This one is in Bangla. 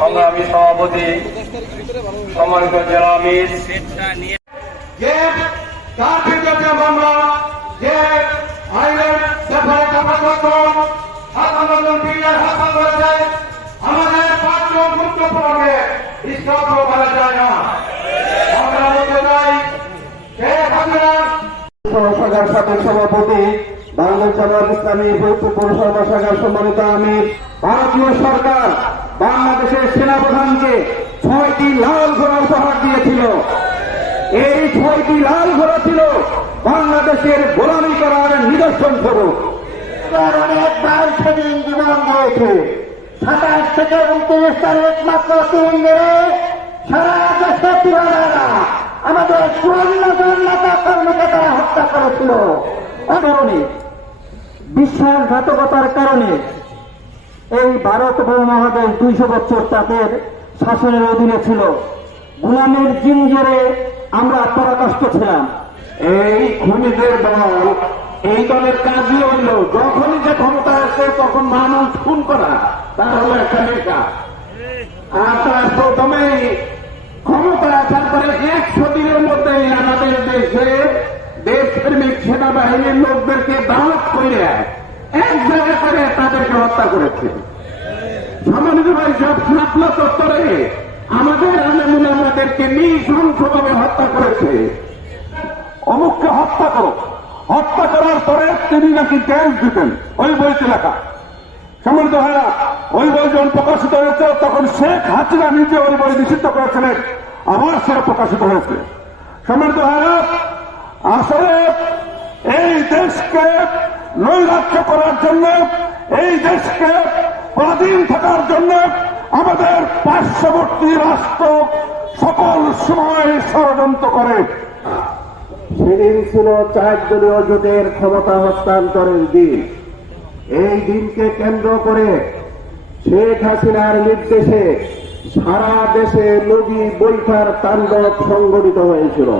সংগ্রামী সভাপতি সম্মানিত জেলা আমির। যে তার বিরুদ্ধে মামলা যে আইনের ব্যাপারে কাগজপত্র সাধারণ বিলের হাসা করেছে। আমাদের পাঁচজন গুরুত্বপূর্ণকে ইসলাম বলা যায় না। আমরা বলতে চাই শেখ সাবেক সভাপতি বাংলাদেশ জামাত ইসলামী পৌরসভা শাখার সম্মানিত আমির ভারতীয় সরকার। বাংলাদেশের সেনাপ্রধানকে ছয়টি লাল ঘোড়া উপহার দিয়েছিল। এই ছয়টি লাল ঘোড়া ছিল বাংলাদেশের গোলামি করার নিদর্শন স্বরূপ। থেকে আমাদের হত্যা বিশ্বাসঘাতকতার কারণে এই ভারত উপমহাদেশ দুইশো বছর তাদের শাসনের অধীনে ছিল। গুলামের জিঞ্জরে আমরা পরাকাষ্ট ছিলাম। এই খুনিদের দল, এই দলের কাজই হইল যখনই যে ক্ষমতা আসে তখন মানুষ খুন করা। তা হলো একটা নেশা আর তার প্রথমেই ক্ষমতা আসার পরে একশো দিনের মধ্যে আমাদের দেশে দেশপ্রেমিক সেনাবাহিনীর লোকদেরকে দাওয়াত করে এক তাদেরকে হত্যা করেছে। সম্মানিত ভাই, সব শাপলা চত্বরে আমাদের আলেমুল আমাদেরকে নৃশংসভাবে হত্যা করেছে। অমুককে হত্যা করো। হত্যা করার পরে তিনি নাকি ড্যান্স দিতেন, ওই বইতে লেখা। সম্মানিত ভাইরা, ওই বই যখন প্রকাশিত হয়েছে, তখন শেখ হাসিনা নিজে ওই বই নিষিদ্ধ করেছিলেন, আবার সেটা প্রকাশিত হয়েছে। সম্মানিত ভাইরা, আসলে এই দেশকে নৈরাজ্য করার জন্য এই দেশকে স্বাধীন থাকার জন্য আমাদের পার্শ্ববর্তী রাষ্ট্র সকল সময় ষড়যন্ত্র করে। সেদিন ছিল চার দলীয় জোটের ক্ষমতা হস্তান্তরের দিন। এই দিনকে কেন্দ্র করে শেখ হাসিনার নির্দেশে সারা দেশে নদী বৈঠার তাণ্ডব সংগঠিত হয়েছিল।